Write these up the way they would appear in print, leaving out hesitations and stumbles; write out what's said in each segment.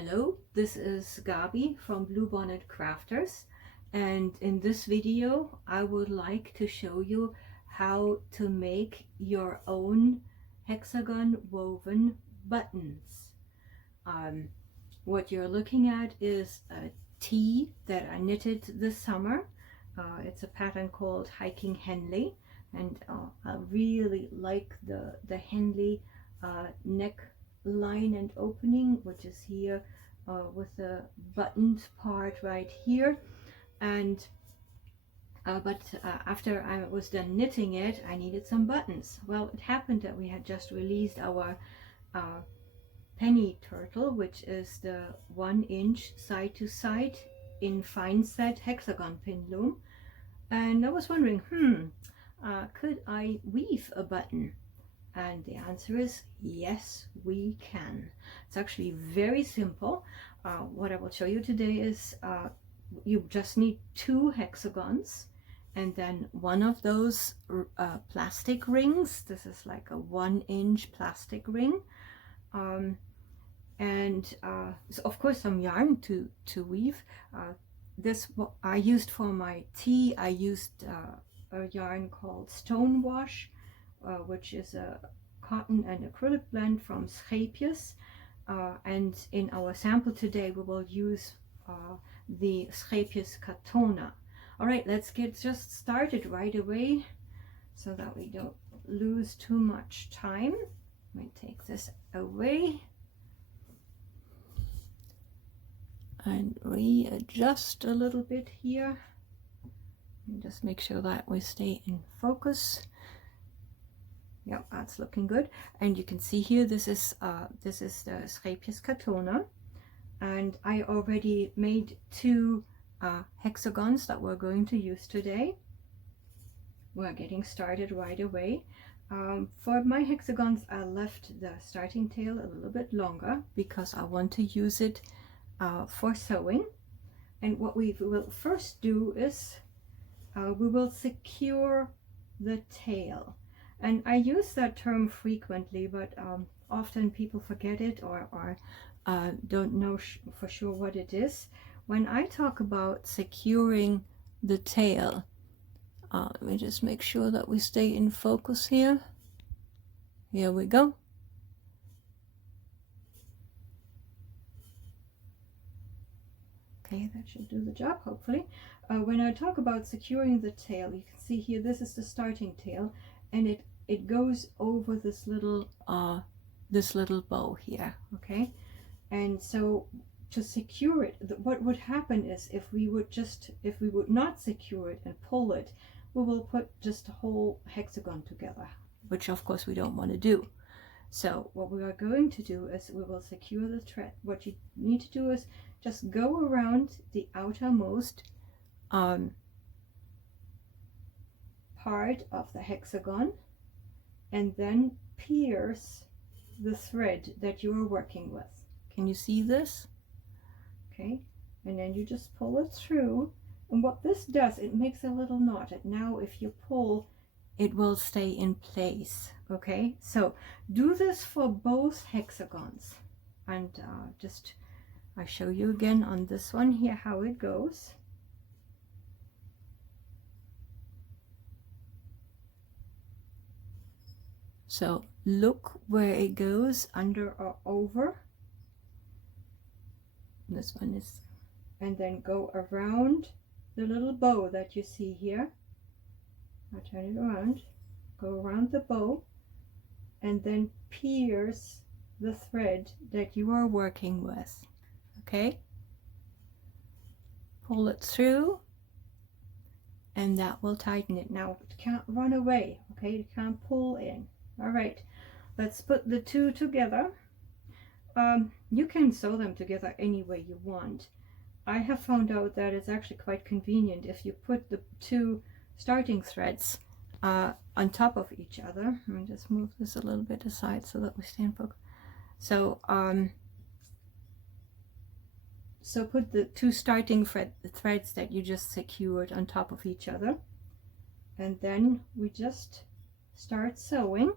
Hello, this is Gabi from Bluebonnet Crafters, and in this video I would like to show you how to make your own hexagon woven buttons. What you're looking at is a tee that I knitted this summer. It's a pattern called Hiking Henley, and I really like the Henley neck line and opening, which is here with the buttoned part right here. And but after I was done knitting it, I needed some buttons. Well, it happened that we had just released our PennyTURTLE, which is the 1-inch side to side in fine set hexagon pin loom, and I was wondering, could I weave a button? And the answer is yes, we can. It's actually very simple. What I will show you today is you just need 2 hexagons and then one of those plastic rings. This is like a 1-inch plastic ring. So of course some yarn to weave. This I used for my tee. I used a yarn called Stonewash, which is a cotton and acrylic blend from Schaepjes, and in our sample today we will use the Schaepjes Katona. All right, let's get just started right away so that we don't lose too much time. Let me take this away and readjust a little bit here and just make sure that we stay in focus. Yep, that's looking good. And you can see here this is the Schaepjes Katona, and I already made 2 hexagons that we're going to use today. We're getting started right away. For my hexagons, I left the starting tail a little bit longer because I want to use it for sewing. And what we will first do is we will secure the tail. And I use that term frequently, but often people forget it or don't know for sure what it is. When I talk about securing the tail, let me just make sure that we stay in focus here. Here we go. Okay, that should do the job, hopefully. When I talk about securing the tail, you can see here, this is the starting tail, and it goes over this little bow here, okay? And so to secure it, what would happen is if we would not secure it and pull it, we will put just a whole hexagon together, which of course we don't want to do. So what we are going to do is we will secure the thread. What you need to do is just go around the outermost part of the hexagon and then pierce the thread that you are working with. Can you see this? Okay, and then you just pull it through, and what this does, it makes a little knot, and now if you pull, it will stay in place. Okay, so do this for both hexagons, and I show you again on this one here how it goes. So look where it goes, under or over. This one is, and then go around the little bow that you see here. I'll turn it around, go around the bow, and then pierce the thread that you are working with. Okay, pull it through, and that will tighten it. Now it can't run away, okay? You can't pull in. All right, let's put the 2 together. You can sew them together any way you want. I have found out that it's actually quite convenient if you put the 2 starting threads on top of each other. Let me just move this a little bit aside so that we stay in focus. So so put the 2 starting threads that you just secured on top of each other, and then we just start sewing.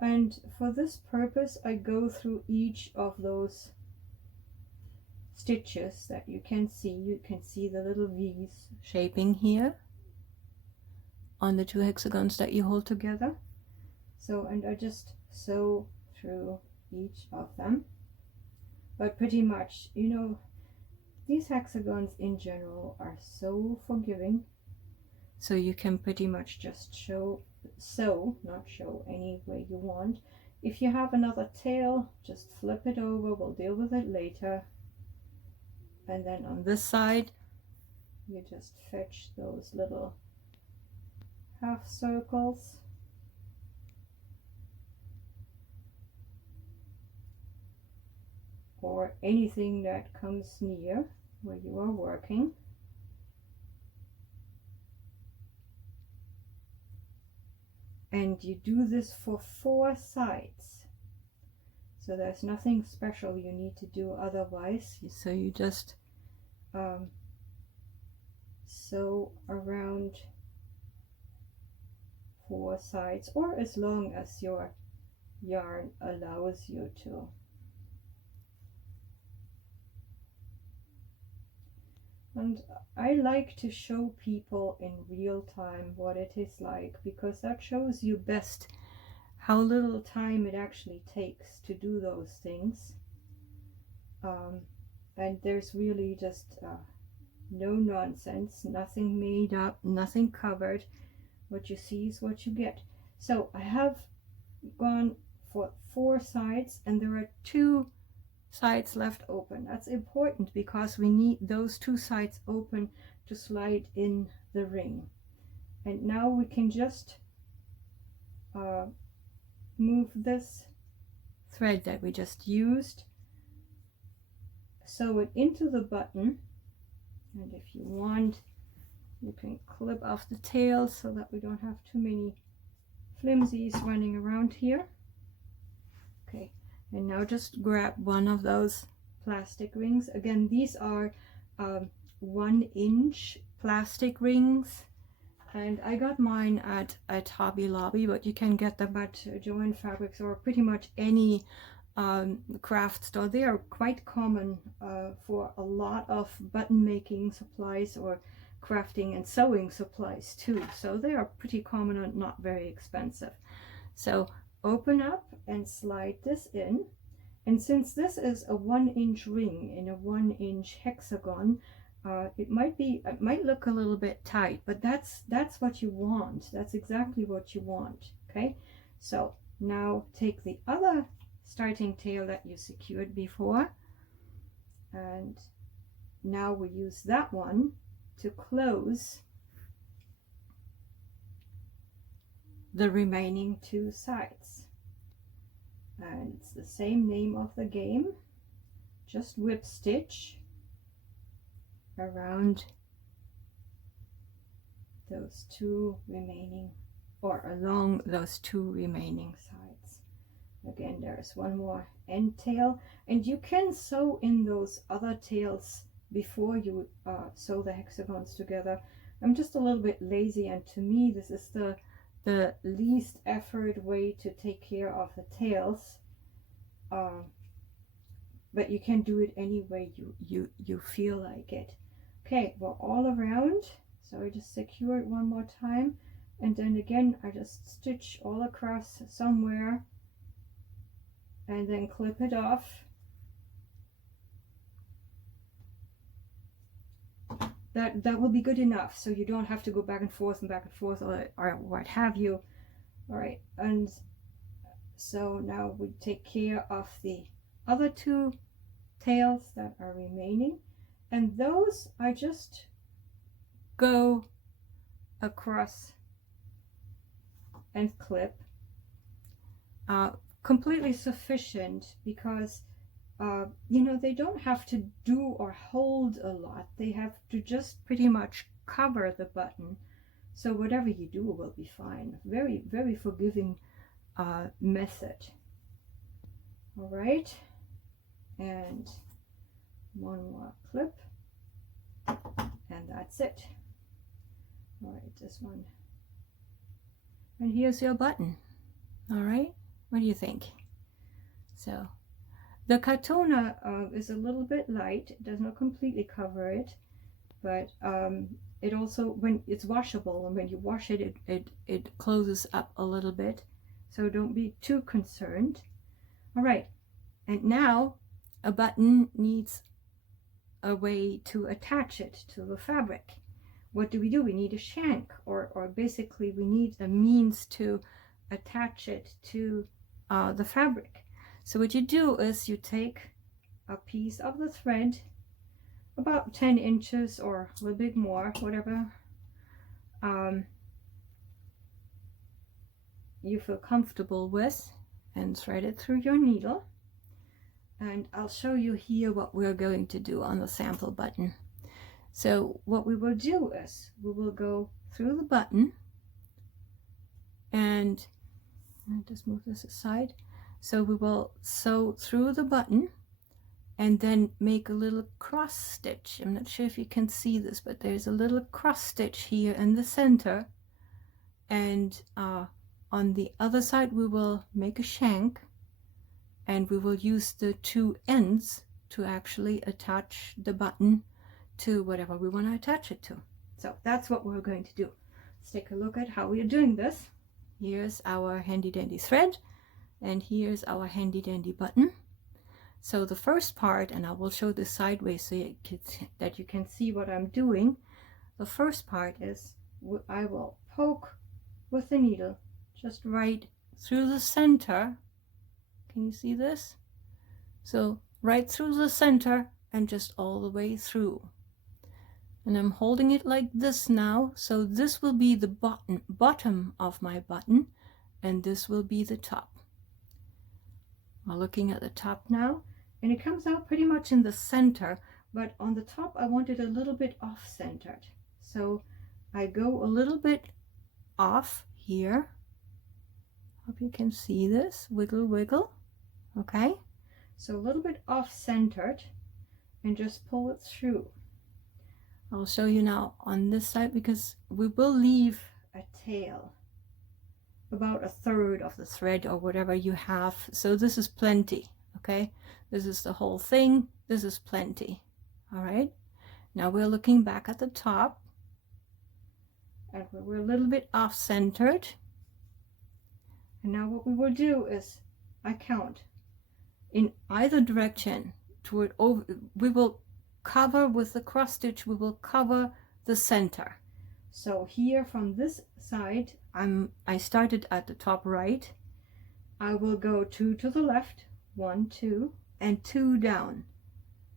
And for this purpose, I go through each of those stitches that you can see. You can see the little V's shaping here on the 2 hexagons that you hold together. So, and I just sew through each of them. But pretty much, you know, these hexagons in general are so forgiving. So you can pretty much just sew, not show, any way you want. If you have another tail, just flip it over. We'll deal with it later. And then on this side, you just fetch those little half circles. Or anything that comes near where you are working. And you do this for 4 sides. So there's nothing special you need to do otherwise. So you just sew around 4 sides, or as long as your yarn allows you to. And I like to show people in real time what it is like, because that shows you best how little time it actually takes to do those things. And there's really just no nonsense, nothing made up, nothing covered. What you see is what you get. So I have gone for 4 sides, and there are 2 sides left open. That's important because we need those 2 sides open to slide in the ring. And now we can just move this thread that we just used, sew it into the button, and if you want, you can clip off the tail so that we don't have too many flimsies running around here. Okay. And now just grab one of those plastic rings. Again, these are 1-inch plastic rings. And I got mine at Hobby Lobby, but you can get them at Joann Fabrics or pretty much any craft store. They are quite common for a lot of button making supplies or crafting and sewing supplies too. So they are pretty common and not very expensive. So open up and slide this in, and since this is a 1-inch ring in a 1-inch hexagon, it might look a little bit tight, but that's what you want. That's exactly what you want. Okay, so now take the other starting tail that you secured before, and now we use that one to close the remaining 2 sides. And it's the same name of the game, just whip stitch around those 2 remaining, or along those 2 remaining sides. Again, there's one more end tail, and you can sew in those other tails before you sew the hexagons together. I'm just a little bit lazy, and to me this is the least effort way to take care of the tails, but you can do it any way you feel like it. Okay, we're all around, so I just secure it one more time, and then again I just stitch all across somewhere and then clip it off. That will be good enough, so you don't have to go back and forth or what have you. All right, and so now we take care of the other 2 tails that are remaining, and those I just go across and clip. Completely sufficient, because you know, they don't have to do or hold a lot. They have to just pretty much cover the button. So whatever you do will be fine. Very, very forgiving method. All right. And one more clip. And that's it. All right, this one. And here's your button. All right. What do you think? So the cartona is a little bit light. It does not completely cover it, but it also, when it's washable, and when you wash it, it closes up a little bit. So don't be too concerned. All right, and now a button needs a way to attach it to the fabric. What do? We need a shank, or basically we need a means to attach it to the fabric. So what you do is you take a piece of the thread, about 10 inches or a little bit more, whatever you feel comfortable with, and thread it through your needle. And I'll show you here what we're going to do on the sample button. So what we will do is we will go through the button, and I'll just move this aside. So we will sew through the button and then make a little cross stitch. I'm not sure if you can see this, but there's a little cross stitch here in the center, and on the other side we will make a shank, and we will use the two ends to actually attach the button to whatever we want to attach it to. So that's what we're going to do. Let's take a look at how we are doing this. Here's our handy dandy thread, and here's our handy dandy button. So the first part, and I will show this sideways so that you can see what I'm doing. The first part is I will poke with the needle just right through the center. Can you see this? So right through the center and just all the way through. And I'm holding it like this now. So this will be the bottom of my button, and this will be the top. We're looking at the top now, and it comes out pretty much in the center, but on the top I want it a little bit off-centered. So I go a little bit off here. Hope you can see this. Wiggle, wiggle. Okay, so a little bit off-centered, and just pull it through. I'll show you now on this side, because we will leave a tail, about a third of the thread or whatever you have. So this is plenty. Okay, this is the whole thing. This is plenty. All right, now we're looking back at the top, and we're a little bit off-centered. And now what we will do is I count in either direction toward over. We will cover with the cross stitch, we will cover the center. So here from this side, I started at the top right. I will go 2 to the left, 1, 2, and 2 down,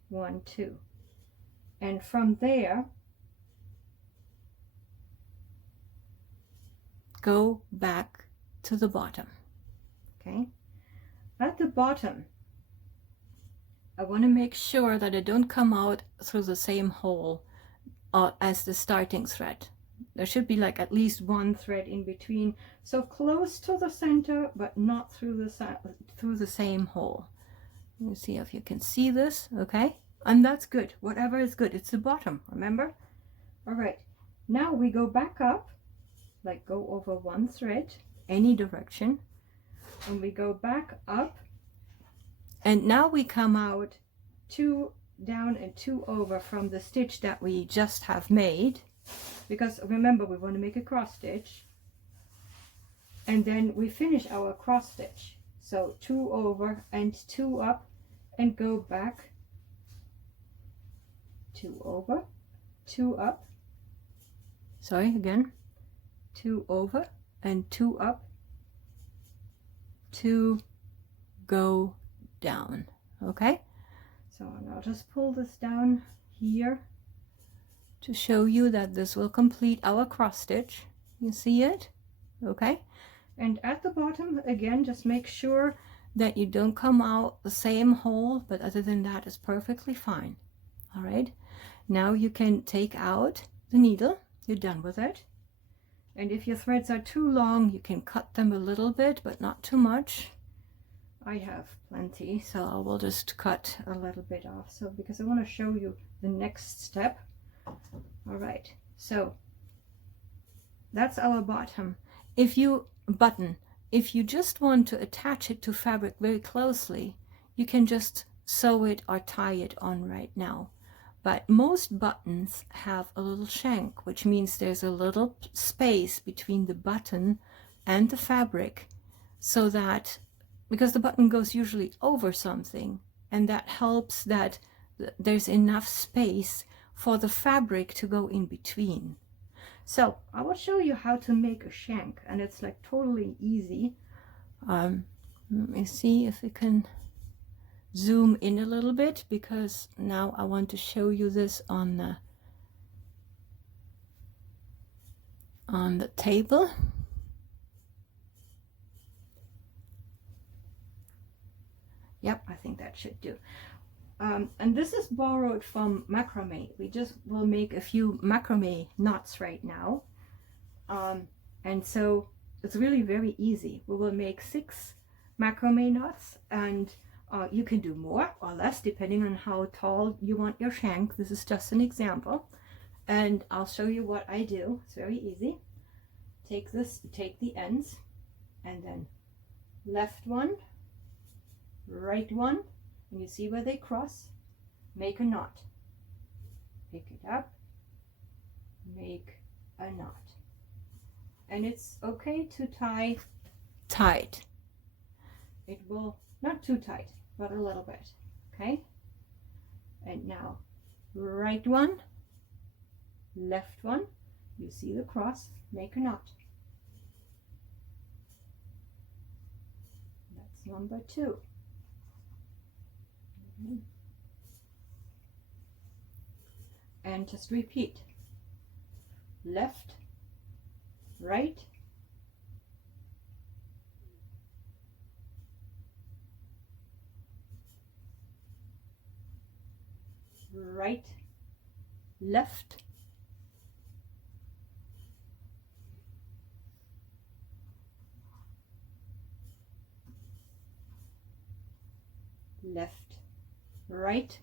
1, 2, and from there go back to the bottom. Okay, at the bottom I want to make sure that I don't come out through the same hole as the starting thread. There should be like at least one thread in between, so close to the center but not through the same hole. Let me see if you can see this. Okay, and that's good. Whatever is good, it's the bottom, remember? All right, now we go back up, like go over one thread any direction, and we go back up, and now we come out 2 down and 2 over from the stitch that we just have made, because remember we want to make a cross stitch, and then we finish our cross stitch. So 2 over and 2 up, and go back, 2 over, 2 up, sorry again, 2 over and 2 up, 2 go down. Okay, so I'll just pull this down here to show you that this will complete our cross stitch. You see it? Okay, and at the bottom again, just make sure that you don't come out the same hole, but other than that it's perfectly fine. All right, now you can take out the needle. You're done with it. And if your threads are too long, you can cut them a little bit, but not too much. I have plenty, so I will just cut a little bit off, so because I want to show you the next step. All right, so that's our bottom. If you button, if you just want to attach it to fabric very closely, you can just sew it or tie it on right now. But most buttons have a little shank, which means there's a little space between the button and the fabric, so that, because the button goes usually over something, and that helps that there's enough space for the fabric to go in between. So I will show you how to make a shank, and it's like totally easy. Let me see if we can zoom in a little bit, because now I want to show you this on the table. Yep, I think that should do. And this is borrowed from macrame. We just will make a few macrame knots right now. And so it's really very easy. We will make 6 macrame knots, and you can do more or less depending on how tall you want your shank. This is just an example, and I'll show you what I do. It's very easy. Take the ends, and then left one, right one, and you see where they cross, make a knot, pick it up, make a knot. And it's okay to tie tight. It will, not too tight, but a little bit, okay? And now right one, left one, you see the cross, make a knot. That's number 2. And just repeat, left, right, right, left, left, right,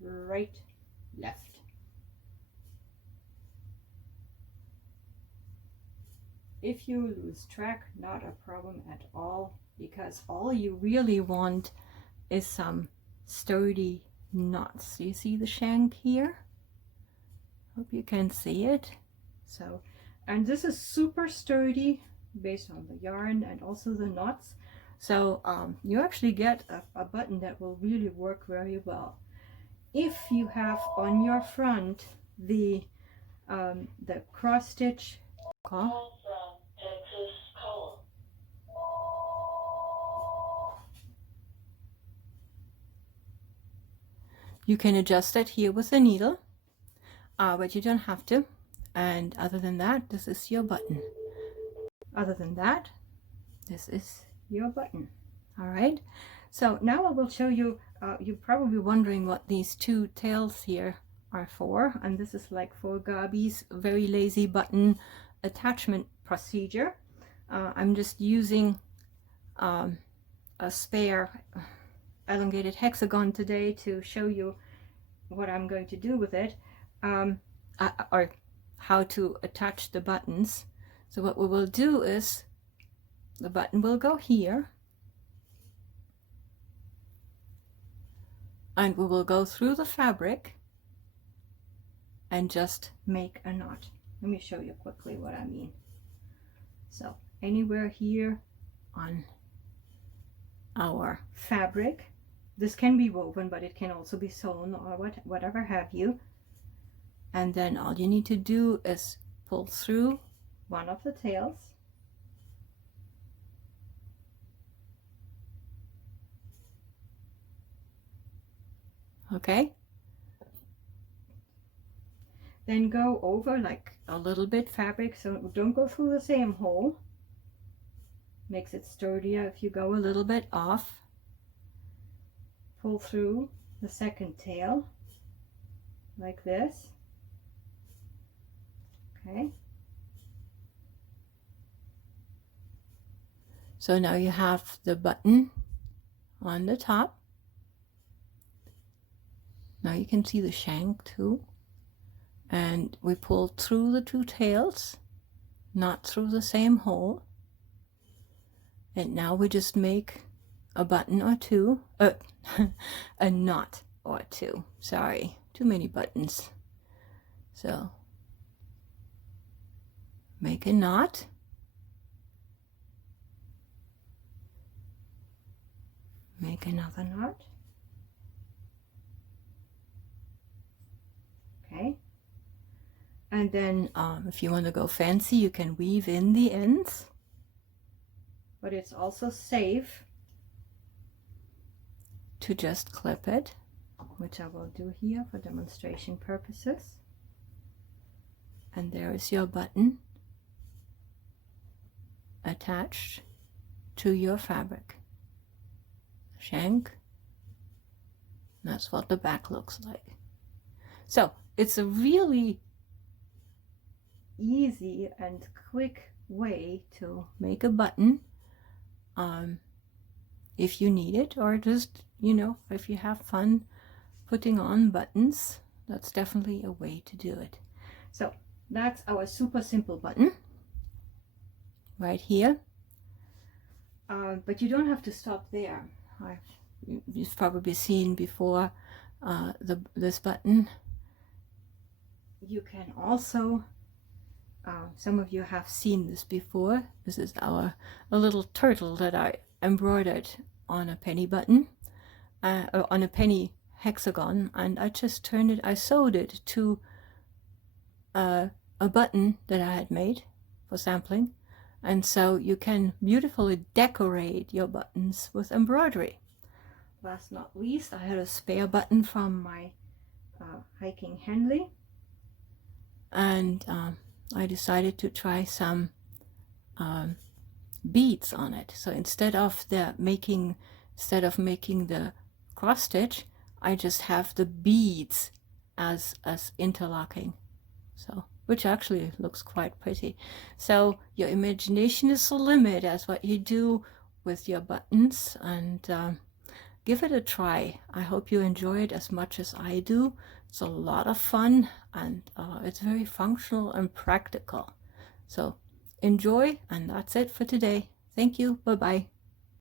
right, left. If you lose track, not a problem at all, because all you really want is some sturdy knots. You see the shank here? Hope you can see it. So, and this is super sturdy based on the yarn and also the knots. So you actually get a button that will really work very well. If you have on your front the cross stitch call. You can adjust it here with a needle, but you don't have to. And other than that, this is your button. Other than that, this is your button. All right. So now I will show you, you're probably wondering what these 2 tails here are for. And this is like for Gabi's very lazy button attachment procedure. I'm just using a spare elongated hexagon today to show you what I'm going to do with it, or how to attach the buttons. So what we will do is the button will go here, and we will go through the fabric and just make a knot. Let me show you quickly what I mean. So anywhere here on our fabric, this can be woven, but it can also be sewn or whatever have you. And then all you need to do is pull through one of the tails, okay? Then go over like a little bit fabric, so don't go through the same hole. Makes it sturdier if you go a little bit off. Pull through the second tail like this, okay? So now you have the button on the top. Now you can see the shank too. And we pull through the two tails, not through the same hole. And now we just make a button or two, a knot or two. Sorry, too many buttons. So make a knot. Make another knot. Okay. And then if you want to go fancy, you can weave in the ends. But it's also safe to just clip it, which I will do here for demonstration purposes. And there is your button attached to your fabric. Shank. That's what the back looks like. So it's a really easy and quick way to make a button if you need it, or just, you know, if you have fun putting on buttons, that's definitely a way to do it. So that's our super simple button right here. But you don't have to stop there. You've probably seen before this button. You can also, some of you have seen this before. This is a little turtle that I embroidered on a penny button, on a penny hexagon, and I just turned it, I sewed it to a button that I had made for sampling. And so you can beautifully decorate your buttons with embroidery. Last not least, I had a spare button from my hiking Henley, and I decided to try some beads on it. So instead of making the cross stitch, I just have the beads as interlocking. So, which actually looks quite pretty. So your imagination is the limit as what you do with your buttons, and give it a try. I hope you enjoy it as much as I do. It's a lot of fun, and it's very functional and practical. So enjoy, and that's it for today. Thank you. Bye-bye.